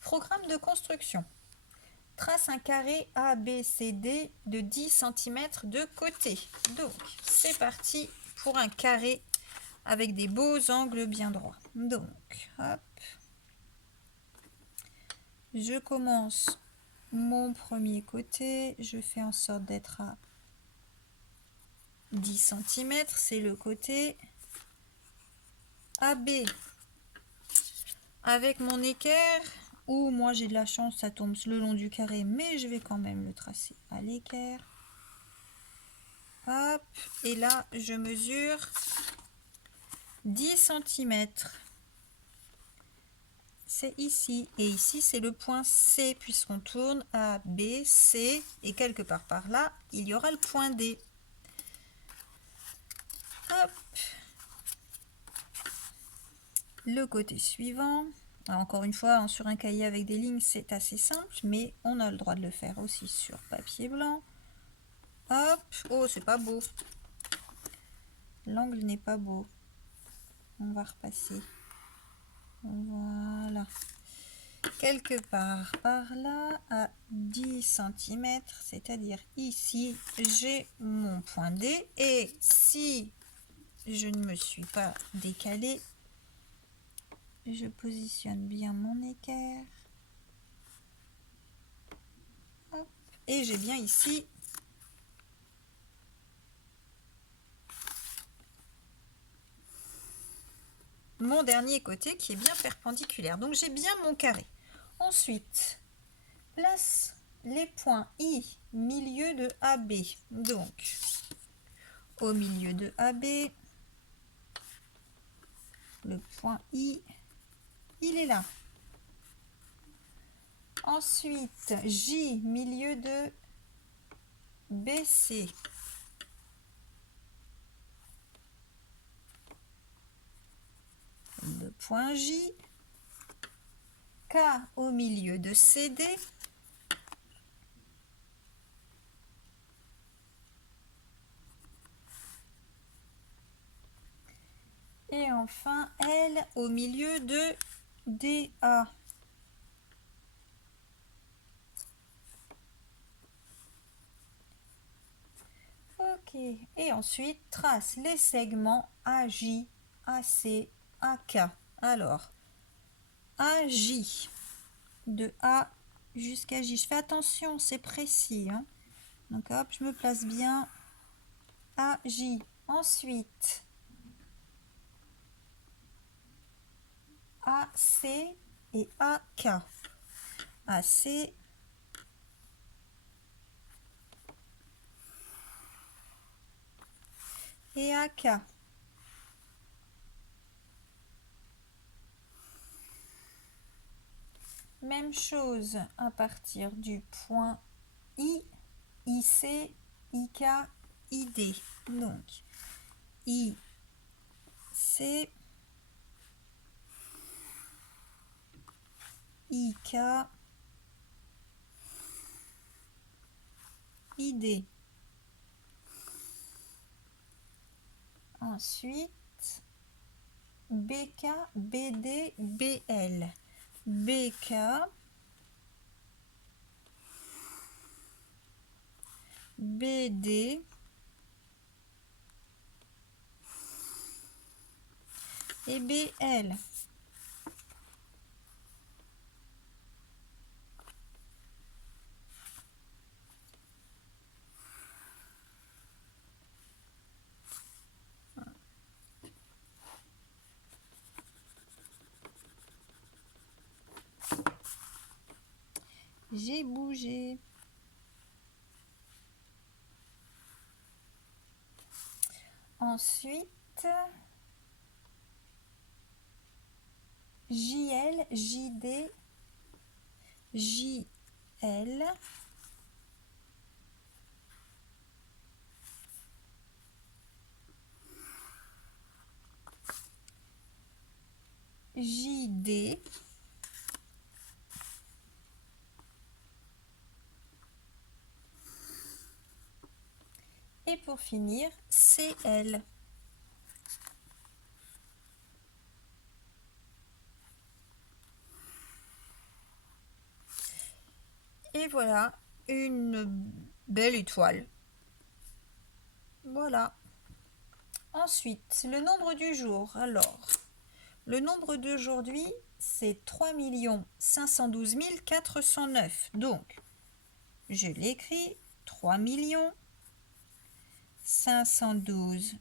Programme de construction. Trace un carré ABCD de 10 cm de côté. Donc, c'est parti pour un carré avec des beaux angles bien droits. Donc, hop. Je commence mon premier côté. Je fais en sorte d'être à 10 cm. C'est le côté AB. Avec mon équerre, ou moi j'ai de la chance, ça tombe le long du carré, mais je vais quand même le tracer à l'équerre. Hop, et là je mesure 10 cm. C'est ici, et ici c'est le point C, puisqu'on tourne A, B, C, et quelque part par là, il y aura le point D. Hop. Le côté suivant. Alors encore une fois, sur un cahier avec des lignes, c'est assez simple, mais on a le droit de le faire aussi sur papier blanc. Hop, oh, c'est pas beau. L'angle n'est pas beau. On va repasser. Voilà. Quelque part par là, à 10 cm, c'est-à-dire ici, j'ai mon point D. Et si je ne me suis pas décalée, je positionne bien mon équerre. Hop. Et j'ai bien ici mon dernier côté qui est bien perpendiculaire. Donc j'ai bien mon carré. Ensuite, place les points I, milieu de AB. Donc, au milieu de AB, le point I, il est là. Ensuite, J, milieu de BC. Le point J. K au milieu de CD. Et enfin, L au milieu de DA. Ok. Et ensuite, trace les segments AJ, AC, AK. Alors, AJ, de A jusqu'à J. Je fais attention, c'est précis. Hein. Donc hop, je me place bien. AJ. Ensuite, AC et AK. AC et AK. Même chose à partir du point I, IC, IK, ID. Donc, IC, IK, ID. Ensuite, BK, BD, BL. BK, BD et BL. J'ai bougé. Ensuite, JL, JD, JL, JD, et pour finir, CL. Et voilà une belle étoile. Voilà. Ensuite, le nombre du jour. Alors, le nombre d'aujourd'hui, c'est 3 512 409. Donc, je l'écris 3 512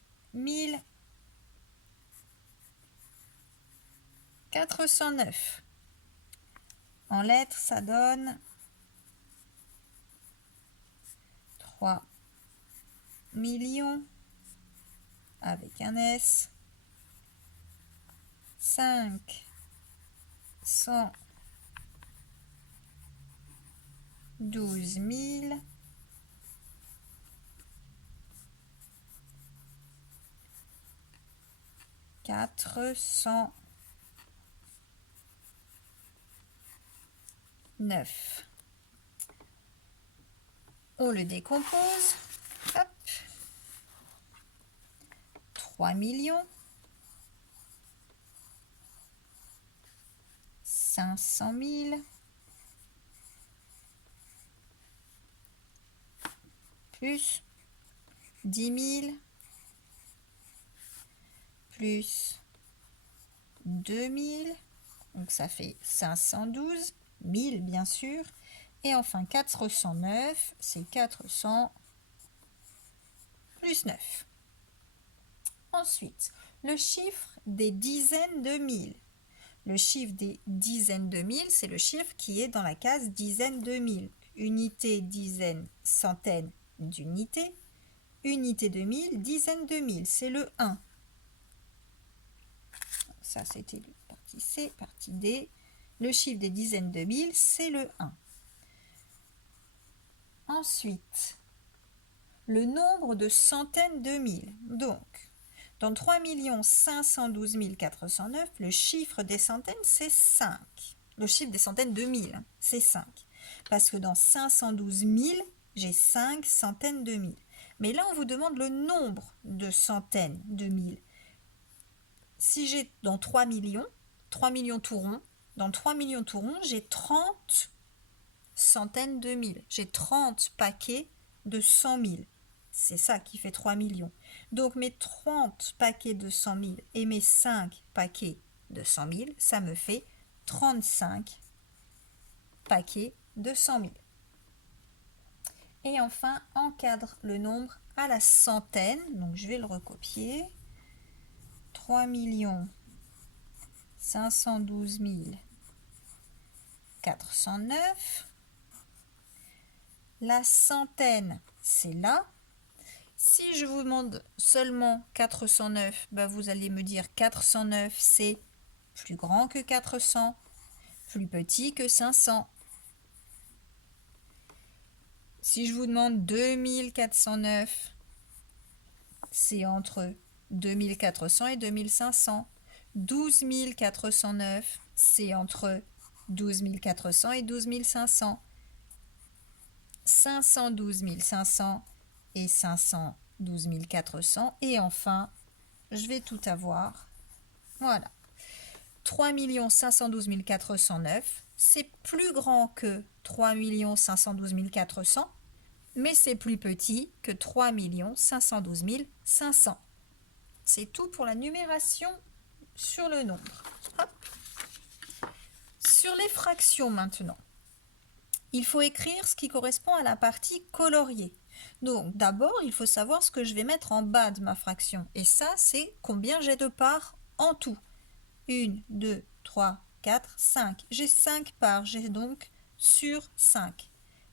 409. En lettres, ça donne 3 millions avec un S, 512 409. On le décompose. Hop. 3 500 000 plus 10 000 plus 2 000, donc ça fait 512 000 bien sûr. Et enfin 409, c'est 400 plus 9. Ensuite, le chiffre des dizaines de mille. Le chiffre des dizaines de mille, c'est le chiffre qui est dans la case dizaines de mille. Unité, dizaine, centaine d'unités. Unité de mille, dizaine de mille, c'est le 1. Ça, c'était partie C, partie D. Le chiffre des dizaines de mille, c'est le 1. Ensuite, le nombre de centaines de mille. Donc, dans 3 512 409, le chiffre des centaines, c'est 5. Le chiffre des centaines de mille, c'est 5. Parce que dans 512 000, j'ai 5 centaines de mille. Mais là, on vous demande le nombre de centaines de mille. Si j'ai dans 3 millions tout rond, dans 3 millions tout rond, j'ai 30 centaines de mille. J'ai 30 paquets de 100 000. C'est ça qui fait 3 millions. Donc mes 30 paquets de 100 000 et mes 5 paquets de 100 000, ça me fait 35 paquets de 100 000. Et enfin, encadre le nombre à la centaine. Donc je vais le recopier. 3 512 409. La centaine, c'est là. Si je vous demande seulement 409, vous allez me dire 409, c'est plus grand que 400, plus petit que 500. Si je vous demande 2409, c'est entre 2400 et 2500. 12409, c'est entre 12400 et 12500. 512 500 et 512 400. Et enfin, je vais tout avoir. Voilà. 3 512 409, c'est plus grand que 3 512 400, mais c'est plus petit que 3 512 500. C'est tout pour la numération sur le nombre. Hop. Sur les fractions maintenant, il faut écrire ce qui correspond à la partie coloriée. Donc d'abord, il faut savoir ce que je vais mettre en bas de ma fraction. Et ça, c'est combien j'ai de parts en tout. 1, 2, 3, 4, 5. J'ai 5 parts, j'ai donc sur 5.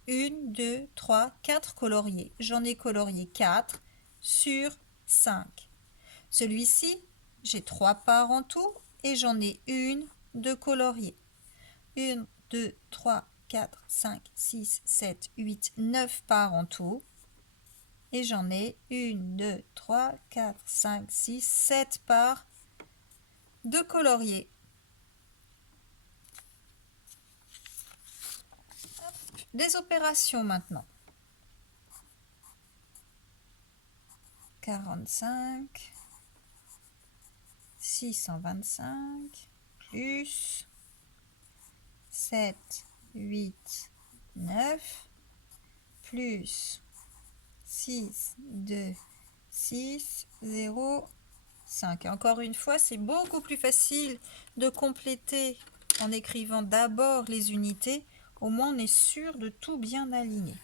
1, 2, 3, 4 coloriés. J'en ai colorié 4 sur 5. Celui-ci, j'ai 3 parts en tout et j'en ai une de coloriée. 1, 2, 3, 4, 5, 6, 7, 8, 9 parts en tout. Et j'en ai 1, 2, 3, 4, 5, 6, 7 parts de colorier. Des opérations maintenant. 45, 625, plus 7, 8, 9, plus 6, 2, 6, 0, 5. Et encore une fois, c'est beaucoup plus facile de compléter en écrivant d'abord les unités. Au moins, on est sûr de tout bien aligner.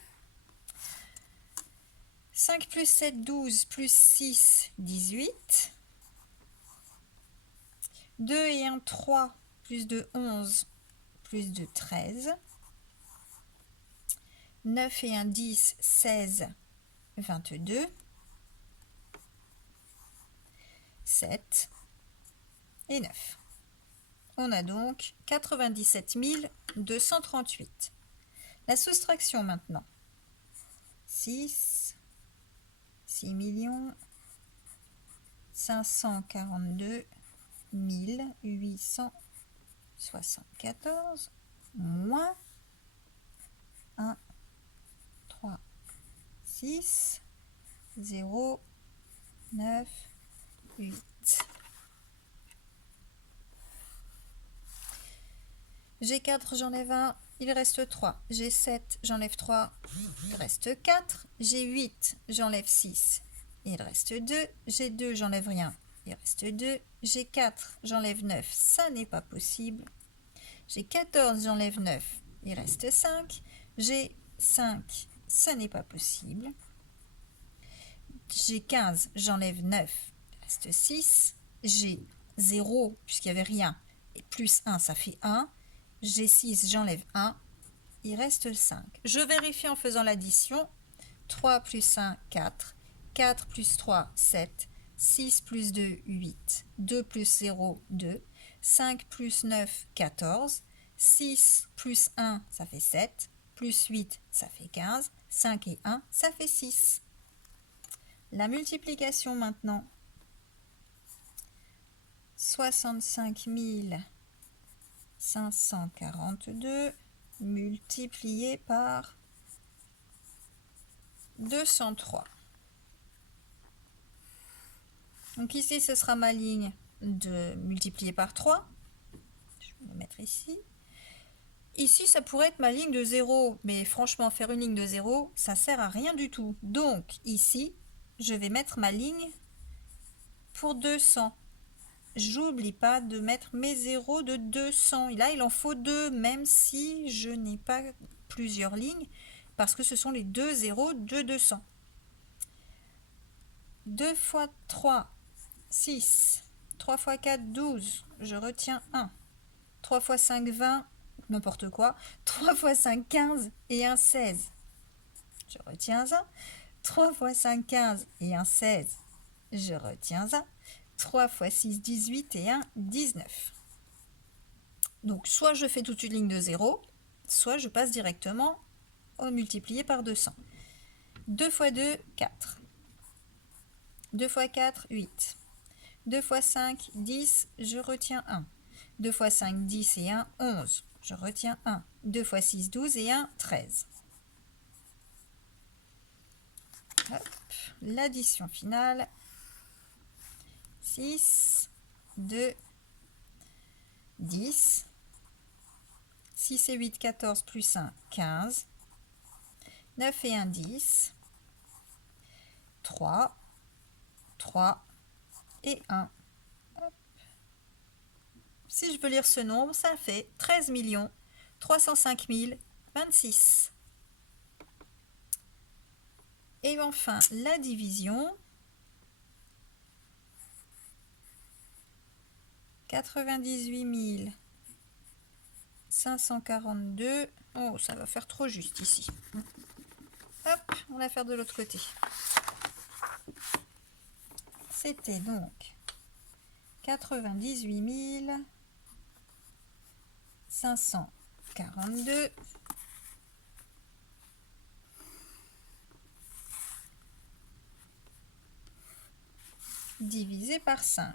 5 plus 7, 12, plus 6, 18. 2 et 1, 3, plus de 11, plus de 13. 9 et 1, 10, 16, 22. 7 et 9. On a donc 97 238. La soustraction maintenant. 6 542 874 moins 1, 3, 6, 0, 9, 8. J'ai 4, j'enlève 1, il reste 3. J'ai 7, j'enlève 3, il reste 4. J'ai 8, j'enlève 6, il reste 2. J'ai 2, j'enlève rien, il reste 2. J'ai 4, j'enlève 9, ça n'est pas possible. J'ai 14, j'enlève 9, il reste 5. J'ai 5, ça n'est pas possible. J'ai 15, j'enlève 9, il reste 6. J'ai 0, puisqu'il n'y avait rien, et plus 1, ça fait 1. J'ai 6, j'enlève 1, il reste 5. Je vérifie en faisant l'addition. 3 plus 1, 4. 4 plus 3, 7. 6 plus 2, 8. 2 plus 0, 2. 5 plus 9, 14. 6 plus 1, ça fait 7. Plus 8, ça fait 15. 5 et 1, ça fait 6. La multiplication maintenant. 65 542 multiplié par 203. Donc ici, ce sera ma ligne de multiplier par 3. Je vais le mettre ici. Ici, ça pourrait être ma ligne de 0, mais franchement, faire une ligne de 0, ça sert à rien du tout. Donc ici, je vais mettre ma ligne pour 200. J'oublie pas de mettre mes zéros de 200. Et là, il en faut 2, même si je n'ai pas plusieurs lignes, parce que ce sont les 2 zéros de 200. 2 fois 3, 6. 3 fois 4, 12. Je retiens 1. 3 fois 5, 20. N'importe quoi. 3 fois 5, 15 et 1, 16. Je retiens 1. 3 fois 5, 15 et 1, 16. Je retiens 1. 3 fois 6, 18 et 1, 19. Donc, soit je fais toute une ligne de 0, soit je passe directement au multiplié par 200. 2 fois 2, 4. 2 fois 4, 8. 2 fois 5, 10, je retiens 1. 2 fois 5, 10 et 1, 11. Je retiens 1. 2 fois 6, 12 et 1, 13. L'addition finale. 6, 2, 10. 6 et 8, 14, plus 1, 15. 9 et 1, 10. 3, 3 et 1. Hop. Si je veux lire ce nombre, ça fait 13 305 026. Et enfin, la division. 98 542. Oh, ça va faire trop juste ici. Hop, on va faire de l'autre côté. C'était donc 98 542 divisé par 5.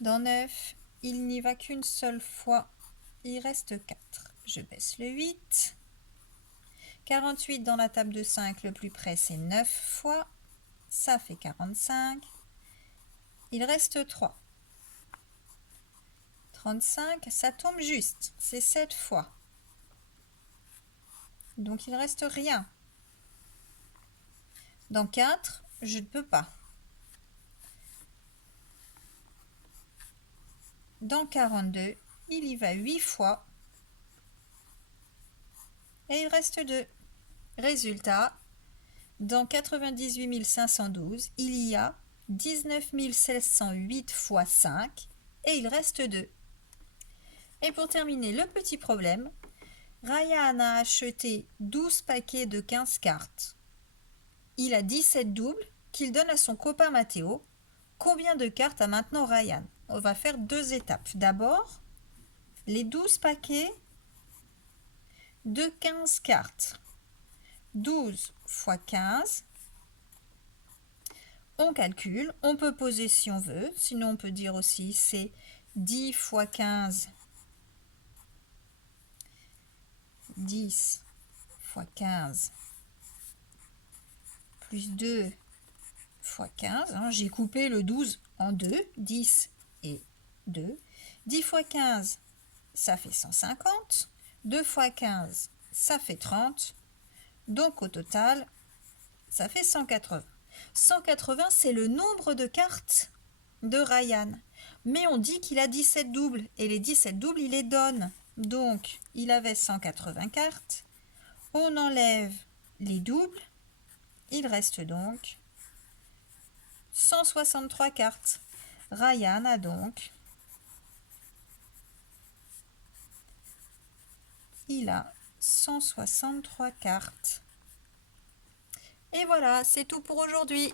Dans 9, il n'y va qu'une seule fois. Il reste 4. Je baisse le 8. 48 dans la table de 5, le plus près, c'est 9 fois. Ça fait 45. Il reste 3. 35, ça tombe juste. C'est 7 fois. donc il ne reste rien. Dans 4, je ne peux pas. Dans 42, il y va 8 fois. Et il reste 2. Résultat, dans 98 512, il y a 19 708 fois 5 et il reste 2. Et pour terminer le petit problème, Ryan a acheté 12 paquets de 15 cartes. Il a 17 doubles qu'il donne à son copain Mathéo. Combien de cartes a maintenant Ryan? On va faire 2 étapes. D'abord, les 12 paquets de 15 cartes. 12 fois 15. On calcule, on peut poser si on veut, sinon on peut dire aussi c'est 10 fois 15. 10 fois 15 plus 2 fois 15. J'ai coupé le 12 en 2, 10 et 2. 10 fois 15, ça fait 150. 2 fois 15, ça fait 30. Donc au total, ça fait 180. 180, c'est le nombre de cartes de Ryan. Mais on dit qu'il a 17 doubles. Et les 17 doubles, il les donne. Donc, il avait 180 cartes. On enlève les doubles. Il reste donc 163 cartes. Ryan a donc... Il a 163 cartes. Et voilà, c'est tout pour aujourd'hui.